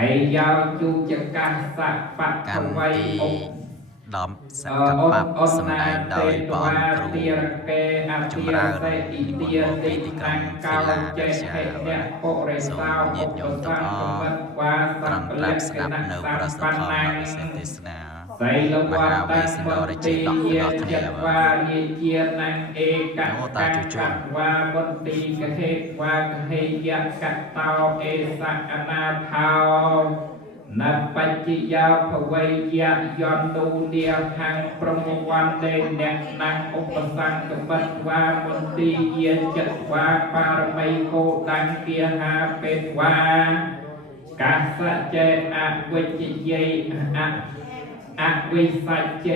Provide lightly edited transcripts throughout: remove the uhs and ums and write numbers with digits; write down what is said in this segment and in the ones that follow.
hay giao chu chật can sạ bạc thâu vây đom sạch cặp bạp xâm đành đòi bom cửu chùm rào nì môn mô bì tìក្រុង Villa នៅផ្សារសូមញាតិញោមទាំងអស់ត្រង់ត្រាប់ស្ដាប់នៅប្រសិទ្ធផលវិសេសទេសនាមហាវេសិណ្ឌរជាដកដល់គ្នាអូតាជួជួន ว่าบนตีกะเหตุว่ากะเหยะกัตเตาเอสักอนาถาวนับปัจจิยาภวัยยะยอนดูเดียวทางประมวันเดนแนนางอุปสังกบัตว่าบนตีเยียจัตว่าปารมัยโคดังเกียหาเป็นว่ากัสสะเจอะวิจิเยอะอวิสัจเจ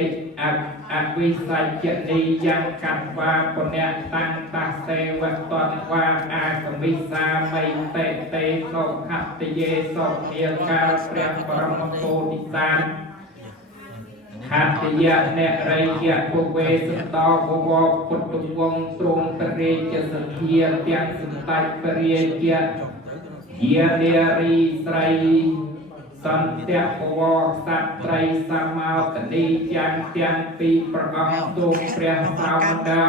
อวิสัจเจนิยังกัตวาปุญญตังตัสเสวะตอนวาอากมิสาไมเตเตโสขัตติเยโสเอียกาเปรียบปรมโพธิสารขัตติยะเนรัยยะภเวสตอภวปุตตุวงตรงปเรจสเทียเตียงสุตตัยปเรจเยเนรีไตรสันเตียปวสัตไตรสมาตติจันเตียงปีประอังตุเปรียสามดา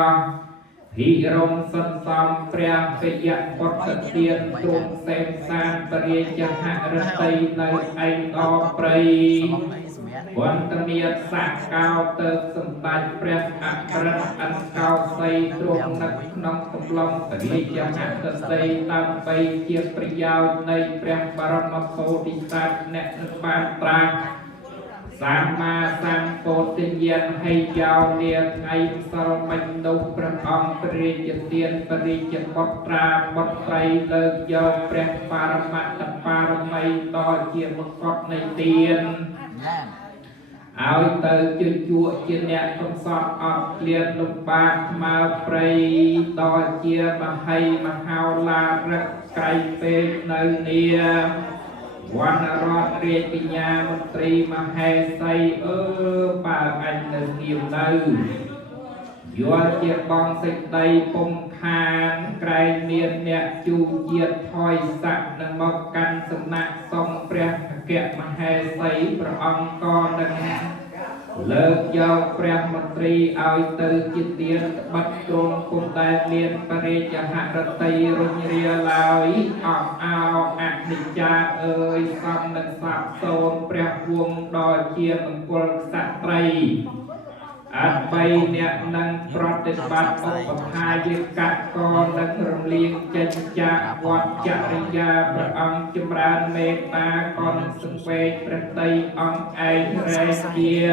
พิรมสันสามเปรียเปียปตเตียนตรงเสมสารปเรียจหะรตัยในไอตอปรีวันตเมียสักเกาเติมสมบัติเปรียอักระอันเกาใส่ตรงนักน้องกำลังปเรียจหะรตัยตามไปเกี่ยวประยาวในเปรียบรมโพธิสัตว์เนตบานตราสามมาสังโปติเยนให้ยาวเนียไงสรมัญนุพระองค์ปริจเตียนปริจบตราบตไตรเลิกโยเปรียปารมัตตปารมัยต่อเจียมกอดในเตียนเอาเตอจุดจั่วเจียนเนี่ยต้องสอบออกเลียนลุบามาปรีต่อเจียมาให้มาฮาวลารักไกรเป็นเนเนียวันรอดเรียปิญญามนตรีมาให้ใส่ป่าอันหนึ่งเดียวเดิมยัวเจียบองสิไตปมคานไกรเนียนเนี่ยจูเจียถอยสักนังบอกกันสนักทรงเปรียแกะมาให้ใส่ประองค์กรดังเลิกยาวเปรียมนตรีเอาเตอจิตเตียนบัดตรงคุมได้เนียนปริจหะรตัยรุญเรียลายออกเอาอนิจจาซ้ำนันสับโซนเปรียบวงดอยเชียมงคลสัตไตรอันไปเนี่ยนังปฏิบัติอุปทายิกะกรนังรำเลียงจันจะวัดจริยาพระองค์จำรานเมตตากรสุเวทประไตองไอเรเกีย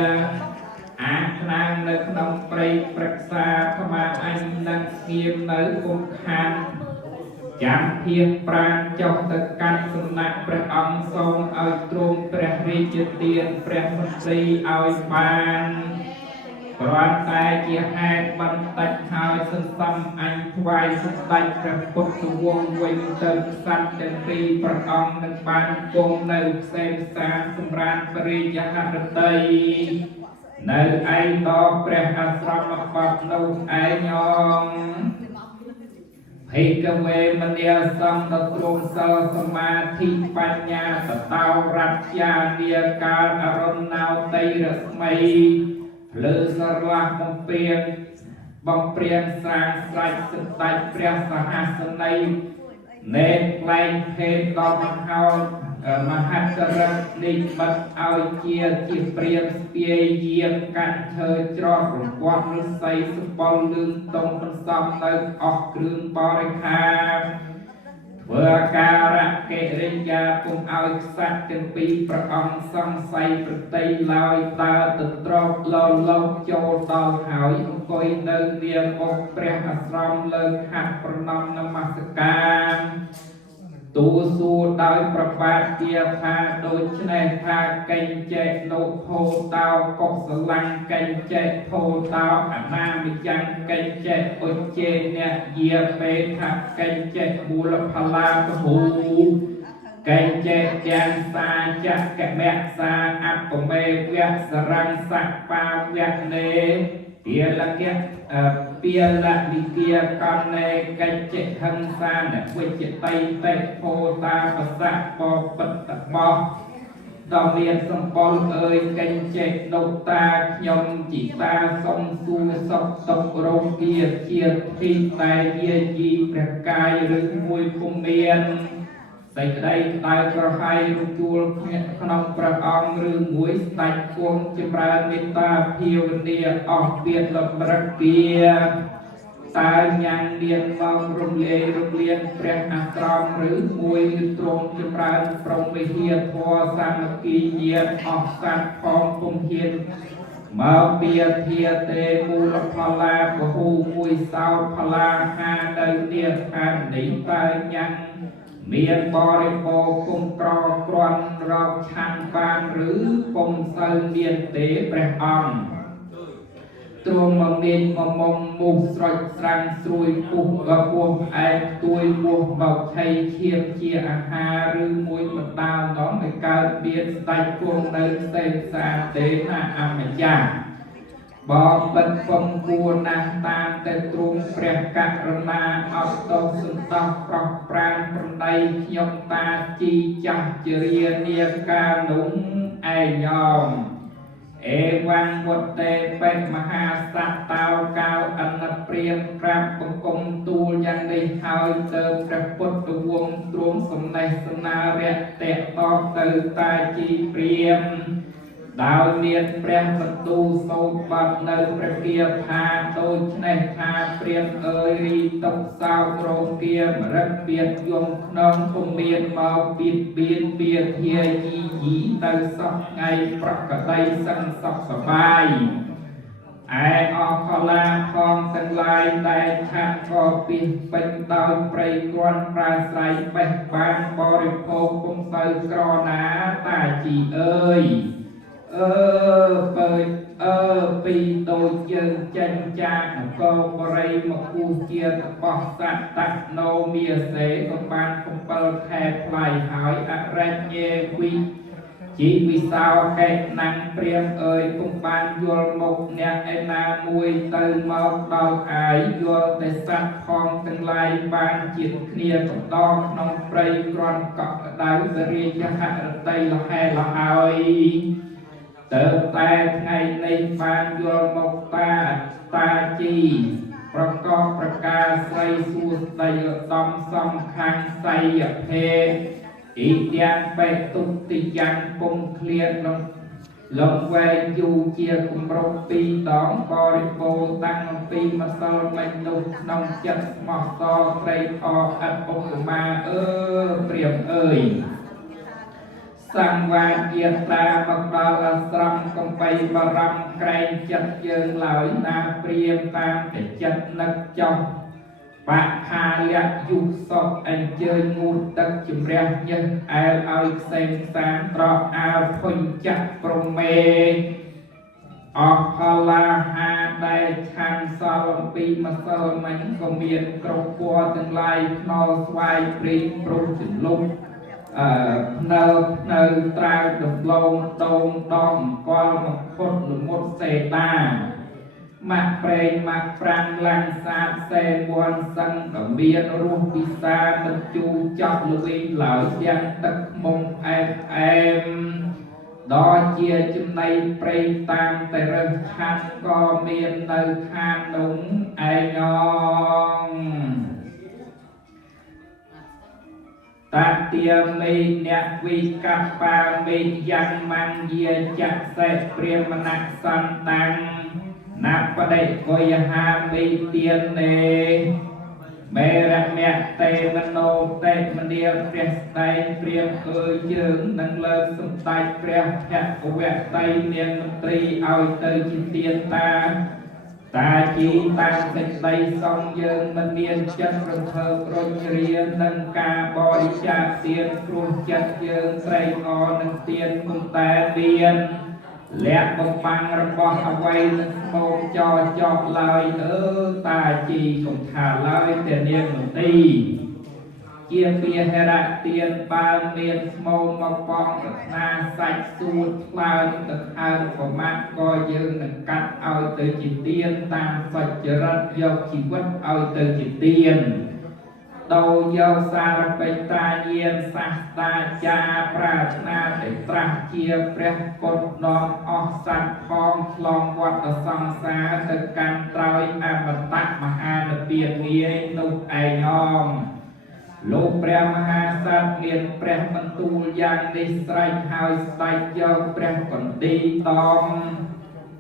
อาคณางในขนมปริปรักษาขมาอันนังเงียมในกุมขันจำเพียงปราณจงตะกันสนักพระองค์ทรงเอาตรงพระริจเตียนพระมนตรีเอาปานกรอนแต่เจียแหกบันตัดหายสันซ้ำอันทวายสันตัดพระพุทธวงศ์วินเติมสันจันทรีพระองค์นักบานกงในเสมสารสมรานปริยหรตัยในไอต่อพระอัสรมปับนุไอยองภิกเวมเนียสัมตตรงสสมาธิปัญญาสตาวรัชญาเนียการอารมณ์นาวไตรสมัยเลือสรวะมงเปลี่ยนบังเปลี่ยนสร้างสายสตัยเปลี่ยนสหัสนัยเนตไกลเพนดอมเฮามหัสรัตนิบัตเอาเจียจีเปลี่ยนเปียเยี่ยมกันเธอจรอดวัดฤใส่สปอลลืมตรงมันซ้ำเติมออกเครื่องบริคารเพื่อการะเกริยาปุ่มเอาสัตว์กันปีประองสองใส่ประเตยลอยตาตึกตรอกลอยลงโจตอหายองคอยเดินเรียงองเปรียอัสรมเลิกหัดประนมนมัสการตูสูดอยประบาดเกียพาโดยชนพาเก่งเจโนโพตาวกสลังเก่งเจโพตาวอนามิจังเก่งเจอุเจเนี่ยเยียเปทักเก่งเจบุรพลาปหูเก่งเจแจนสาจักแกแมสาอัปปเมเวสรังสักปาเวเนเตียละเกีย Pia là đi kia con này cái chết thân xa nè quay chết tay tay phô ta và xa bò bật tập bò Đò miền sông bò ơi canh chết độc ta nhông chỉ ta sông xu sọc tộc râu kia chia thi tài kia gì bạc cài rừng mùi phung miền Sạch đây tài có hai rung chua khăn bạc ong rừng mũi sạch cuông chìm ra mê ta phiêu nìa ọc biệt lập bạc kia Ta nhang điên mong rung liên preh astrom rứ mùi trông chìm ra prong mê hiệt hoa sang kỳ nhiệt ọc sạch phong phong hiệt Mơ bia thia tê mù lập phá la của hù mùi sao phá la ha đầy niên hàn ní ta nhang Miền bò rê bò cùng trò quan rọc chăn ban rứ cùng sơn miền tế bè ong Trông mà miền mà mong mục sạch sang xuôi phục và buộc ai tuổi buộc bọc thay khiêm chia hà rư mùi mật tao đó người cao biết sạch cuồng nơi xem xa tế mà mẹ chàng Bò bật phong cua nàng ta tê trung preh cạc rana ọc tông sân tóc prọc pran prân đầy nhông ta chi chạc chì ria nia ca núng ai nhòm Ê quang một tê bạch mà ha sát tao cao ẩn nập priêm krap bông công tu dân đi hơi tơ preh bột tù vuông trung sông này sông na rẹt tẹt tóc từ ta chi priêm Đào miệt preh vật tu sâu bật nơi preh kia tha tôi này tha priêm ơi ri tốc sao trông kia mà rất biệt dùng nông không miền màu biệt biên biệt thia dí từ sọc ngày bạc cả đây sân sọc sọ bài Ai o khó la phong tân lai đại chát có biệt bệnh tàu prey quan pra sài bạch ban bò rì phô công sơ cro ná ta chỉ ơi Pi tôi chân chân cha cô bray một khu chia bọc sạch tạc nô mìa xế công ban công bơ thẹp lại hỏi rạch nhê quy Chỉ vì sao cái năng priêm ơi công ban vô một nè em na mùi từ một đầu ái vô để sạch phong tương lai ban chiếc kia cộng đo nông prey con cọc đáy về riêng cho hạt ở đây là hai là hai Tớ ta ngày nay ban vô một ta chiประกอบประกาศใส่สูตรใส่ตอมซอมคังใส่เพอีกอย่างไปตุติยังปงเคลียนลงเวยูเจียกุมรบปีตองบริโภตั้งปีมาสลมันนุกนองจัดหมอกตอใส่ออกอัดปกมาเปรียบเอ่ยสังวาเยียตาบักดาลสรัมกงไปบารมไกรจัดเยิงเหล่านาเปรียมตามแต่จัดนักจองปะพาเลียยุศกอันเจยงูตักจิมเรียยันเอาเซนสามตรอเอาพนจักปรเมออกพลาหาได้ชันสลมปีมาสลมันก็เมียนกรบปัวตั้งลายนอสวายปรีปรุจินลุกnơi trao được lâu đông đông qua một phút là một xe ta mặt prey mặt prang lan xa xe buồn sân ở biên ruộng đi xa mình chu chọc lùi lão dân tất mong em đó chia chim này prey tam tại rừng khăn có miền nơi khăn đúng ai ngon Ta tia mê nhạc vi cặp ba mê dân mang dìa chặt xe priêm nạc sân tăng Nạp bà đầy coi hà mê tiên nê Mê ra mẹ tê mình nô tê mình điệp priêm tay priêm ơi dưỡng nâng lơ xâm tay priêm chặt của vẹt tay miền tri ôi tư chi tiên ta Ta chỉ tăng tình đây xong dương mình miên chất rừng thơ rôn riêng nâng ca bòi chạc tiên kruh chất dương xây ngò nâng tiên cùng ta biên Lẹt một bằng rập bò hạ quay nâng môn cho chọc lời ta chỉ cùng thả lời tiền niên một tí ជាពាហិរៈទានបើមានស្មោមកបងប្រាថ្នាសាច់សួតខ្លើនទៅហើមប្រមាថក៏យើងនឹងកាត់ឲ្យទៅជាទានតាមសច្ចរិតយកជីវិតឲ្យទៅជាទានដោយយកសារបេតាយានសាស្ត្រាចារ្យប្រាថ្នាតែត្រាស់ជាព្រះពុទ្ធនាំអស់សត្វផងឆ្លងវដ្តសង្សារទៅកាន់ត្រយអមតៈមហានិព្វានងាយនោះឯងងលោកព្រះមហាក្សត្រមានព្រះបន្ទូលយ៉ាងនេះស្រេចហើយស្ដេចយកព្រះកន្ទីតម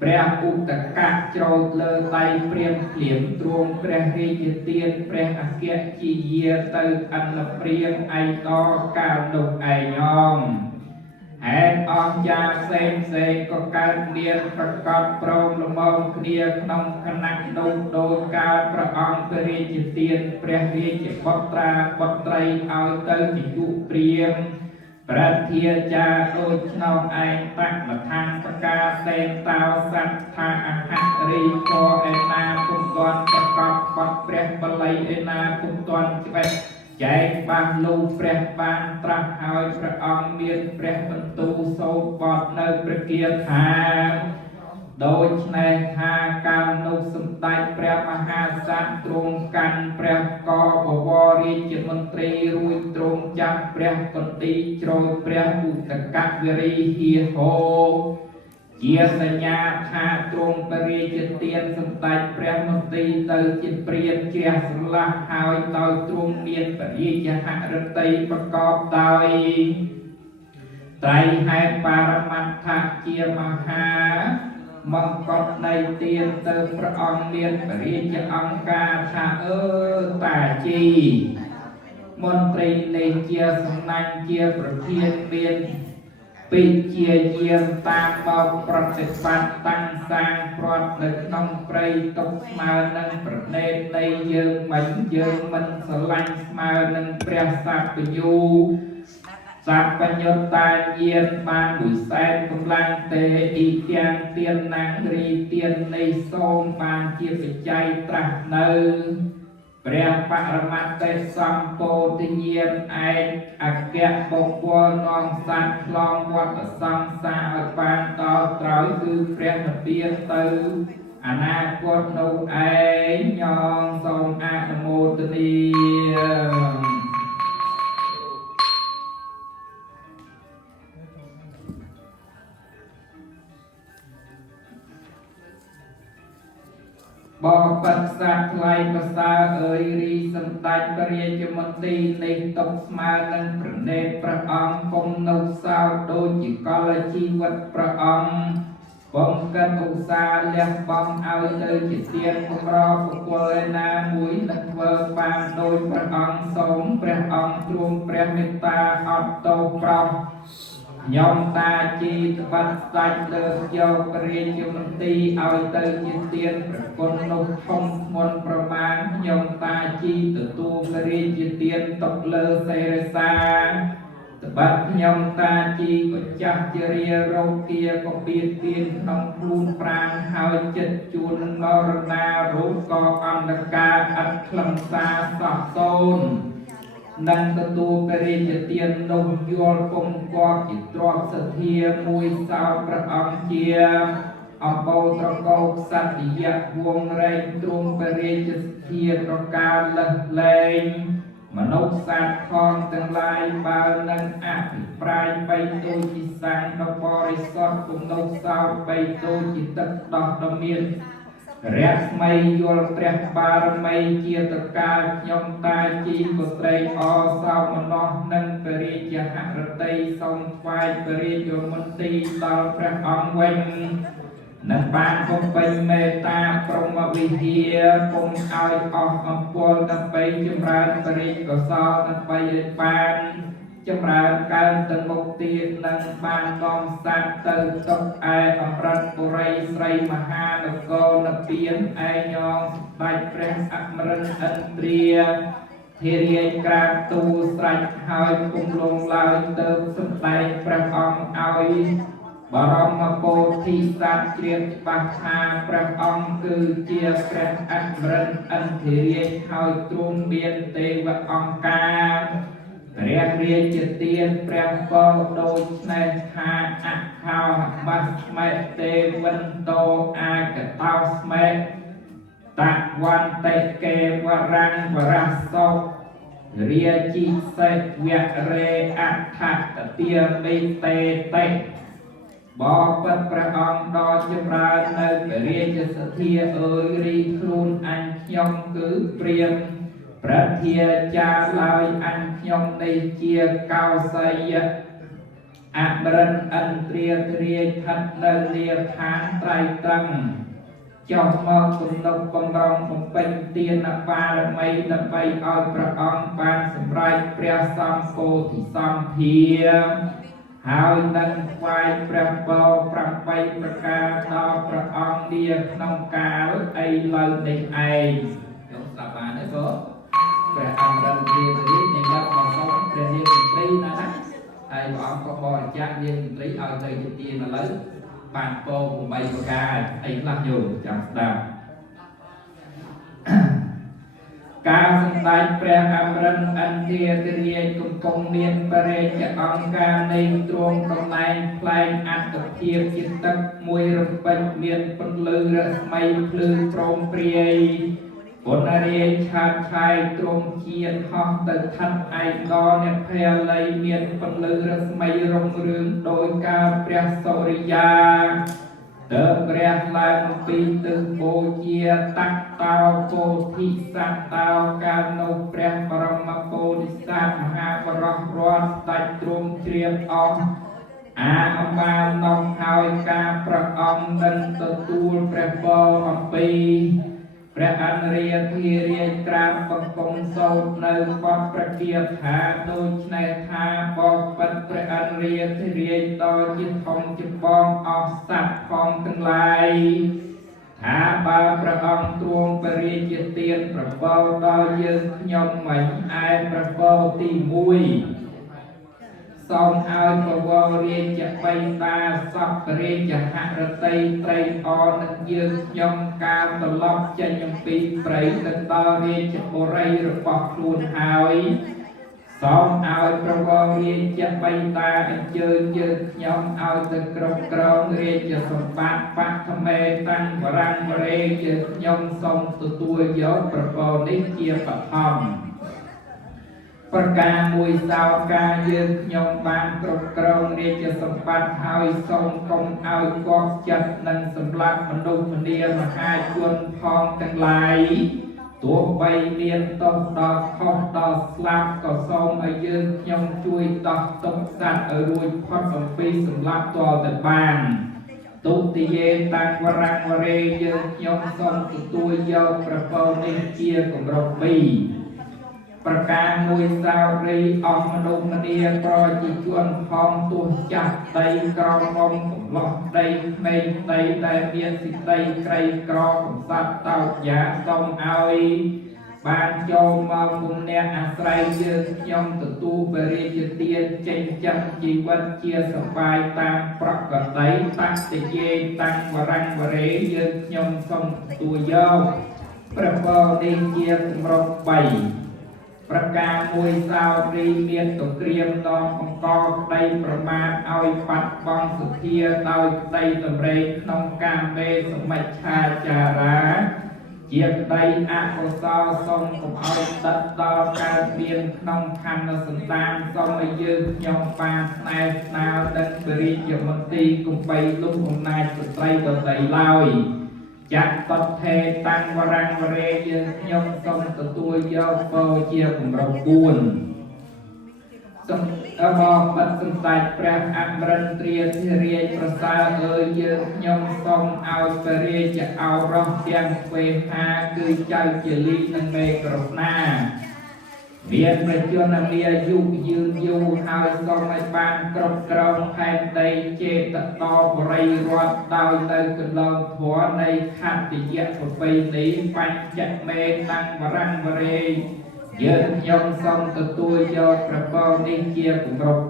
ព្រះឧតកៈច្រូតលើដៃព្រាមភ្លាមទ្រង់ព្រះរាជទានព្រះអគ្គជាយាទៅអন্নព្រាមឯកកាលនោះឯងងហេតុអស្ចារ្យផ្សេងក៏កើតមានប្រកបព្រមល្មមគ្នាក្នុងគណៈនោះដោយការព្រះអង្គព្រះរាជទានព្រះរាជបុត្រាបុត្រីឲ្យទៅជាយុព្រាមប្រធាចារដូចឆ្នោឯងតមថាងប្រកាសេតោសត្វថាអហរីខឯណាពុំទាន់ប្រកបបត់ព្រះបល័យឯណាពុំទាន់ច្បេះចែកបានលោកព្រះបានត្រាស់ហើយព្រះអង្គមានព្រះបន្ទូលសូត្របត់នៅព្រះគាថាដូច្នេះថាកាលនោះសម្ដេចព្រះមហាក្សត្រទ្រង់កាន់ព្រះកបវររាជមន្ត្រីរួចទ្រង់ចាប់ព្រះកន្ទីច្រូតព្រះឧតកវរីហៀហោជាសញ្ញាថាទ្រង់បរិយាទានសម្ដេចព្រះមន្ត្រីទៅជាព្រានជ្រះស្រឡះហើយដោយទ្រង់មានបរិយាហឫទ្ធិប្រកបដោយត្រៃហេតុបរមត្ថៈជាមហាមង្គលនៃទានទៅព្រះអង្គមានបរិយាអង្គការថាតាជីមន្ត្រីនេះជាសំណាញ់ជាប្រធានមានពេជាយាមតាមបោកប្រតិបត្តិតាំងសាងព្រាត់នៅក្នុងព្រៃតុកស្មើនឹងប្រណេតនៃយើងមិនយើងមិនស្រឡាញ់ស្មើនឹងព្រះសព្វយូសព្វញុតតាយានបានមួយសែនកម្លាំងទេអ៊ីទាំងទៀនណាងរីទៀននៃសូមបានជាបច្ច័យត្រាស់នៅព្រះបរមត្ថេសម្ពោធញ្ញាណឯកអគ្គបុគ្គលនាំសត្វឆ្លងវដ្តសង្សារឲ្យបានដល់ត្រើយគឺព្រះនិព្វានទៅអនាគតនោះឯងញងសូមអនុមោទនាបបិទ្ធសត្វថ្លៃប្រសើរអើយរីសម្ដេចព្រះរាជមន្ត្រីនៃតុកស្មើនឹងព្រះនេតព្រះអង្គគុំនៅសោតដូចជាកលជីវិតព្រះអង្គបំកិតឧស្សាហ៍លះបង់ឲ្យទៅជាទានកម្របុគ្គលណាមួយនឹងធ្វើបានដោយព្រះអង្គសូមព្រះអង្គទ្រង់ព្រះមេត្តាអត់ទោសប្រោសខ្ញុំតាជីត្បិតស្ដេចលើកយកព្រះរាជមន្ត្រីឲ្យទៅជាទានប្រគុណនោះធំធ្ងន់ប្រមាណខ្ញុំតាជីទទួលព្រះរាជទានຕົកលើសេរសាត្បិតខ្ញុំតាជីក៏ចាស់ជារារោគាក៏បៀតបៀនក្នុងខ្លួនប្រាណហើយចិត្តជួនមរណារោគក៏អន្តការអត់ខ្លឹមសារសោះសូននឹងទទួលព្រះរាជទាននោះយល់គុំគាត់ជាទ្រព្យសទ្ធាមួយសោតព្រះអង្គជាអំបោត្រកោក្សត្រយៈវងរែងទ្រង់ព្រះរាជសទ្ធាប្រការលះលែងមនុស្សសាស្ត្រផងទាំងឡាយបើនឹងអភិប្រាយបីដូចជាសាងដ៏បរិសុទ្ធគុំនោះសោតបីដូចជាទឹកដោះដ៏មានរស្មីយល់ព្រះបារមីជាតកាលខ្ញុំតាជីពុត្រីអសោមនោនិងព្រះរាជហឫទ័យសូមថ្វាយព្រះរាជមន្ត្រីដល់ព្រះអង្គវិញនឹងបានបំពេញមេត្តាព្រមវិហារគុំឲ្យអស់អំពលដើម្បីចម្រើនព្រះរាជកុសលដើម្បីឲ្យបានចម្រើនកើនទៅមុខទៀតនឹងបានកំសត្វទៅទុកឯអមរិតបុរីស្រីមហានគរនិព្វានឯញងស្ដេចព្រះអមរិតឥន្ទ្រាធារាយក្រាបទូលស្រេចហើយគុំលងឡើយទៅសម្ដែងព្រះអង្គឲ្យ បរមពោធិសត្វជ្រាបច្បាស់ថាព្រះអង្គគឺជាព្រះអម្រិតអន្តិរាជហើយទ្រង់មានទេវអង្គការព្រះរាជទានព្រះពរដូចនេះថាអខោបាស្មេទេវិន្តោអាកតោស្មេតវន្តេកេវរាំងវរសោរាជីសេវរេអដ្ឋតទាមិតេតេបបិទ្ធព្រះអង្គដ៏ចម្រើននៅព្រះរាជសទ្ធាអើយរីខ្លួនអញខ្ញុំគឺព្រាមប្រធាចារឡើយអញខ្ញុំនេះជាកោសយៈអមរិនអន្ត្រាទ្រាយឋិតនៅលាឋានត្រៃត្រង់ចុះមកទំនុកបំរុងបំពេញទានបារមីដើម្បីឲ្យព្រះអង្គបានសម្រេចព្រះសម្ពោធិសន្ធាហើយនឹងថ្វាយព្រះបរ8ប្រការដល់ព្រះអង្គនាក្នុងកាលឥឡូវនេះឯងខ្ញុំស្ដាប់បានទេបងព្រះអម្រិតរាជរាជនិមិត្តមកសុំព្រះនាងមន្ត្រីណាហើយព្រះអង្គក៏បរិច្ចាគនាងមន្ត្រីឲ្យទៅជាទានឥឡូវបានពោ8ប្រការអីខ្លះញោមចាំស្ដាប់ការសម្ដែងព្រះអម្រិតអន្ទារាជកំពុងមានបរិជ្ជអង្គការនៃទ្រង់តំណែងផ្លែងអត្តភាពជាទឹកមួយរំពេចមានពន្លឺរស្មីភ្លឺព្រមព្រាយបុណ្យរាជឆាតឆាយទ្រង់ជាតិហោះទៅឋិតឯកដល់អ្នកភ័យល័យមានពន្លឺរស្មីរុងរឿងដោយការព្រះសូរិយាទើបព្រះឡើងពីទិសបូជាតតោពោធិសត្វតោកាលនោះព្រះបរមពោធិសត្វមហាបរោះរត់ស្ដេចទ្រង់ជ្រាបអស់អាអំបាននោះហើយការព្រះអង្គនឹងទទួលព្រះពរអំពីព្រះអនុរាធិរាជក្រាបបង្គំសូត្រនៅបទប្រគាថាដូចនេះថាបបិទ្ធព្រះអនុរាធិរាជដ៏ជាធំចម្បងអស់សត្វផងទាំងឡាយថាបើព្រះអង្គទ្រង់បរិយាទានប្រពោដល់យើងខ្ញុំមិញឯប្រពោទី1សូមឲ្យបវររាជបិតាសពរាជហរតីត្រីអនឹងយើងខ្ញុំកាលត្រឡប់ចេញអំពីព្រៃទៅដល់រាជបុរីរបស់ខ្លួនហើយសូមឲ្យប្រវររាជបិតាអញ្ជើញយើងខ្ញុំឲ្យទៅគ្រប់គ្រងរាជសម្បត្តិបឋមេតាំងវរាំងវរេយើងខ្ញុំសូមទទួលយកប្រពោនេះជាបឋមប្រការមួយសោការយើងខ្ញុំបានគ្រប់គ្រងរាជសម្បត្តិហើយសូមកុំឲ្យគាត់ចិត្តនឹងសម្លាប់មនុស្សម្នាមហាជនផងទាំងឡាយទោះបីមានទោសដល់ខុសដល់ស្លាប់ក៏សូមឲ្យយើងខ្ញុំជួយដោះទុក្ខសត្វឲ្យរួចផុតអំពីសម្លាប់ទាល់តែបានទុតិយេតាំងវរាំងវរេយើងខ្ញុំសូមទទួលយកប្រពោនេះជាគម្រប់2ប្រការមួយសោរីអស់មនុស្សម្នាប្រជាជនផងទោះចាស់ដីក្រមុំកំឡោះដីក្មេងដីដែលមានសេចក្តីក្រីក្រកំសត់តោកយ៉ាសូមឲ្យបានចូលមកគុំអ្នកអាស្រ័យយើងខ្ញុំទទួលបរិយាទានចេញចាស់ជីវិតជាសប្បាយតាមប្រកដីបតិយេតាំងវរាំងវរេយើងខ្ញុំសូមទទួលយកព្រះពរនេះជាគម្រប់3ប្រការមួយសោរីមានទក្រៀមនាំបង្កក្តីប្រមាថឲ្យបាត់បង់សុធាដោយក្តីតម្រេកក្នុងកាមេសមិច្ឆាចារាជាក្តីអកុសលសូមកុំឲ្យដិតដល់កើតមានក្នុងខណ្ឌសន្តានសូមឲ្យយើងខ្ញុំបានស្នេហ៍ស្នាលនឹងបរិយាមន្ទីរកុំបីលុបអំណាចស្ត្រីដទៃឡើយចាក់តថេតាំងវរាំងវរេយើងខ្ញុំសូមទទួលយកពរជាគម្រប់4សូមអបបិទ្ធសម្ដេចព្រះអម្រិតត្រាធិរាជប្រសើរអើយយើងខ្ញុំសូមឲ្យបរិយាឱរសទាំងវេហាគឺចៅជាលីនិងមេក្រណាមានប្រជាជនមានអាយុយឺនយូរហើយសូមឲ្យបានគ្រប់គ្រងផែនដីចេតតបរិយរដ្ឋដោយនៅកន្លងធម៌នៃខត្តយៈប្រពៃណីបញ្ចមេតាំងវរាំងវរេយើងខ្ញុំសូមទទួលយកប្រពោនេះជាគម្រប់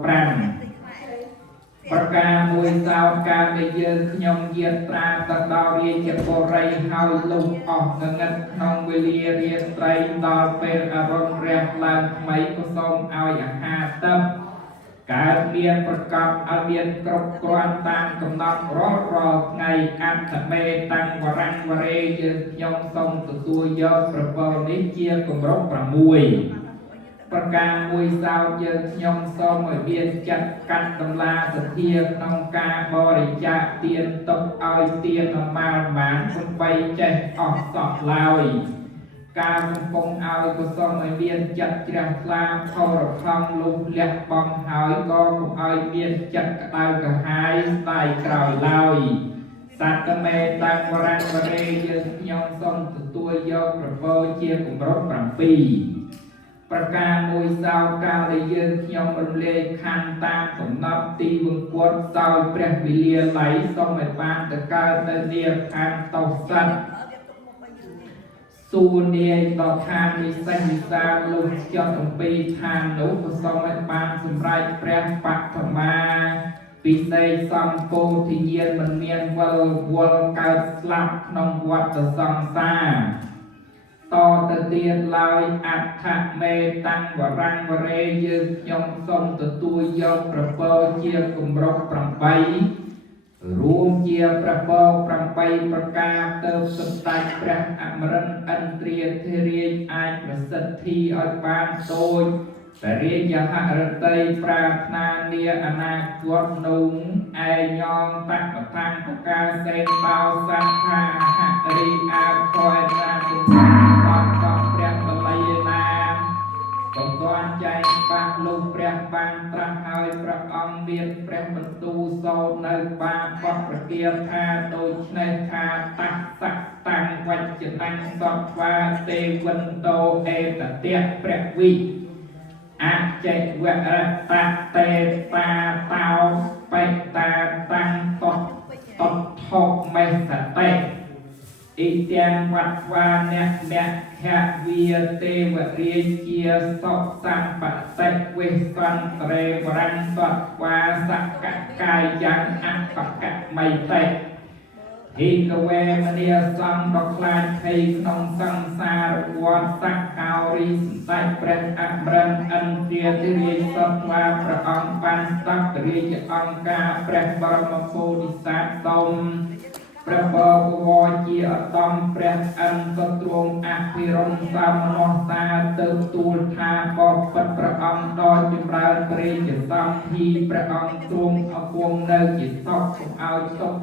5ប ប្រការមួយសោតការដែលយើងខ្ញុំយាត្រាទៅដល់រាជបុរីហើយលុបអស់ងងឹតក្នុងវេលារាត្រីដល់ពេលអរុណរះឡើងថ្មីក៏សូមឲ្យអាហារទឹកកើតមានប្រកបឲ្យមានគ្រប់គ្រាន់តាមកំណត់រាល់ថ្ងៃអត្តមេតាំងវរាំងវរេយើងខ្ញុំសូមទទួលយកប្រពរនេះជាគម្រប់6ប្រការមួយសោតយើងខ្ញុំសូមឲ្យមានចិត្តកាត់តម្លាសទ្ធាក្នុងការបរិច្ចាគទានទុកឲ្យទានប្រមាណបានដើម្បីចេះអស់សោះឡើយការកំពុងឲ្យក៏សូមឲ្យមានចិត្តជ្រះថ្លាខរខំលុះលះបង់ហើយក៏កុំឲ្យមានចិត្តក្តៅក្រហាយស្ដាយក្រោយឡើយសត្វមេតាំងវរាំងវរេយើងខ្ញុំសូមទទួលយកប្រពោជាគម្រប់7ប្រការមួយសោតកាលដែលយើងខ្ញុំរំលែកខណ្ឌតាមកំណត់ទីវង្គតសោយព្រះវិលាល័យសូមឲ្យបានទៅកើតនៅនាខាងតោសិនសួរនាយដល់ខាងវិសេសវិសាលលុះចត់អំពីឋាននោះក៏សូមឲ្យបានសម្រេចព្រះបឋមាពិសេសសំពោធិញ្ញាណមិនមានវិលវល់កើតស្លាប់ក្នុងវដ្តសង្សារតទៅទៀតឡើយអដ្ឋមេតាំងវរាំងវរេយើងខ្ញុំសូមទទួលយកប្រពោជាគម្រប់8រួមជាប្រពោ8ប្រការទៅសម្ដេចព្រះអមរិន្ទឥន្ទ្រាធិរាជអាចប្រសិទ្ធិឲ្យបានដូចតែរាជហឫទ័យប្រាថ្នានាអនាគតនោះឯញោមតកតាំងប្រការសេតោសង្ខាហរិអាខយតាទុបានដល់ព្រះបល័យណាកំទាន់ចែងបាក់លោកព្រះបានត្រាស់ហើយព្រះអង្គមានព្រះបន្ទូលសូត្រនៅបាបតប្រគាថាដូច្នេះថាតសក្តាំងវច្ចតាំងសតវាទេវិនតោអេតតៈព្រះវិអចេវរតៈតេតាតោបេតាតាំងតតថោមេសតេអ៊ីទាំងវត្តវាអ្នកខវិទេវរាជាសុសម្បតិវេសន្តរេវរੰសតវាសកកាយយ៉ាងអបកមៃតេហេកវេមនីសំដ៏ខ្លាចភ័យក្នុងសង្សារវដ្តសកោរីសម្ដេចព្រះអមរិន្ទឥន្ទ្រាធិរាជសតវាព្រះអង្គបានស្ដាប់រាជអង្គការព្រះបរមពោធិសត្វសូមព្រះបវរជាអតំព្រះអិនក៏ទ្រង់អភិរមសមនស្តាទៅទូលថាបបិទ្ធព្រះអង្គដ៏ចម្រើនព្រះរាជសម្ភារព្រះអង្គទ្រង់អគង់នៅជាសពកុំឲ្យទុក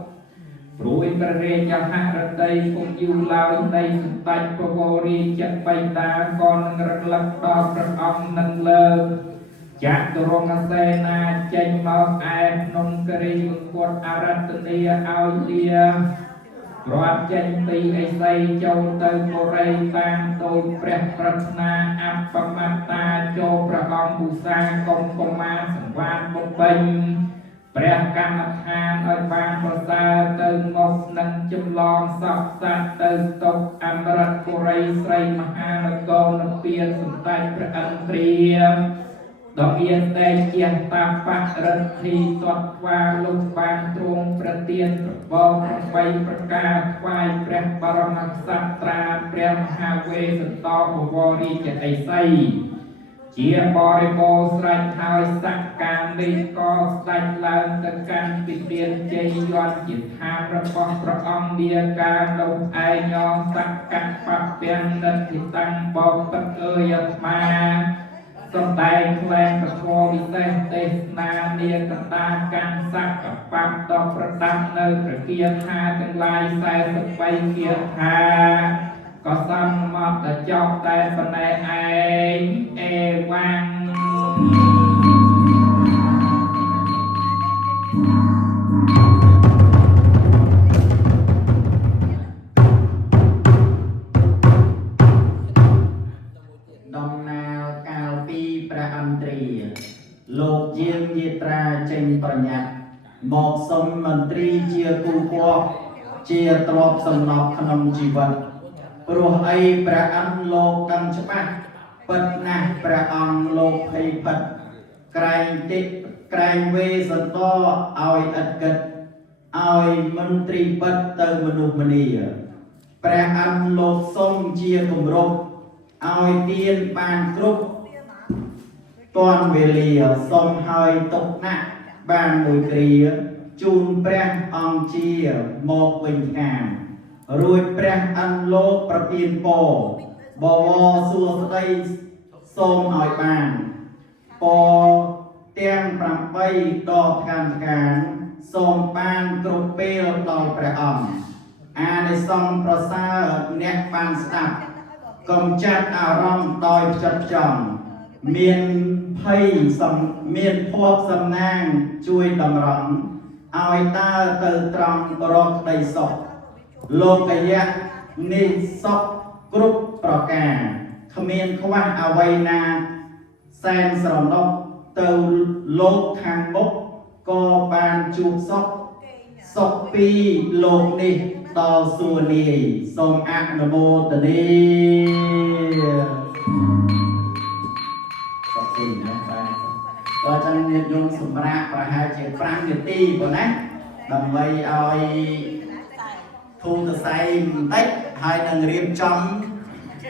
ព្រួយព្រះរាជហឫទ័យគង់យូរឡើយនៃសម្ដេចបវររាជបិតាក៏នឹងរលឹកដល់ព្រះអង្គនឹងលើកចាក់ទរងសេនាចេញមកឯភ្នំគិរីវង្គតអរតនីឲ្យលារត់ចេញពីឥសីចូលទៅបរិយតាមដូចព្រះប្រាថ្នាអបមត្តាចូលព្រះអង្គឧស្សាហ៍កុំកុមារសង្វាតបុបិញព្រះកម្មដ្ឋានឲ្យបានប្រសើរទៅមកនឹងចម្លងសពសត្វទៅតុកអមរតបុរីស្រីមហានគរនិព្វានសម្ដេចព្រះឥន្ទ្រាដ៏មានតែជាតាបៈរិទ្ធិតតវាលុបបានទ្រង់ប្រទានប្របង8ប្រការថ្វាយព្រះបរមក្សត្រាព្រះមហាវេសន្តបវររាជឥសីជាបរិបូរស្រេចហើយសក្កានេះក៏ស្ដេចឡើងទៅកាន់ពិធានជ័យយន្តជាឋានរបស់ព្រះអង្គនាការលោកឯញោមសក្កបពាំងនិទ្ធិតាំងបបិទ្ធអើយអាត្មាសម្ដែងខ្លែងពធវិសេសទេសនានាកតាកាន់សក្កបៈដ៏ប្រដាប់នៅព្រះគាថាទាំងឡាយ43គាថាក៏សំមតតែចប់តែប៉ុណ្ណេះឯងអេវ៉ាំងដំណើរកាលពីព្រះឥន្ទ្រាលោកយាងយាត្រាចេញប្រញាប់មកសុំមន្ត្រីជាគូគប់ជាទ្រព្យសំណប់ក្នុងជីវិតព្រោះអីព្រះអិនលោកកាន់ច្បាស់ពិតណាស់ព្រះអង្គលោកភ័យភិតក្រែងតិ ក្រែងវេសន្តឲ្យឥតគិតឲ្យមន្ត្រីពិតទៅមនុស្សម្នាព្រះអន្តលោកសុំជាគម្រប់ឲ្យទានបានគ្រប់ទាន់វេលាសុំឲ្យຕົកណាក់បានមួយគ្រាជូនព្រះអង្គជាមកវិញខាងរួចព្រះអន្តលោកប្រទានពរបវរសួស្តីសូមឲ្យបានពរទាំង8ដកខាងសូមបានគ្រប់ពេលដល់ព្រះអង្គអានិសង្ឃប្រសើរអ្នកបានស្ដាប់កុំចាត់អារម្មណ៍ដោយផ្ចិតផ្ចង់មានភ័យមានភ័ព្វសំណាងជួយតម្រង់ឲ្យដើរទៅត្រង់រកក្តីសុខលោកយៈនេះសុខគ្រប់ប្រការគ្មានខ្វះអ្វីណាសែនស្រណុកទៅលោកខាងមុខក៏បានជួបសុខពីលោកនេះដល់សួគ៌នាយសូមអនុមោទនាសុខទីណាបាទបើចឹងញាតិញោមសម្រាប់ប្រហែលជា5នាទីប៉ុណ្ណាដើម្បីឲ្យធូរសរសៃបន្តិចហើយនឹងរៀបចំ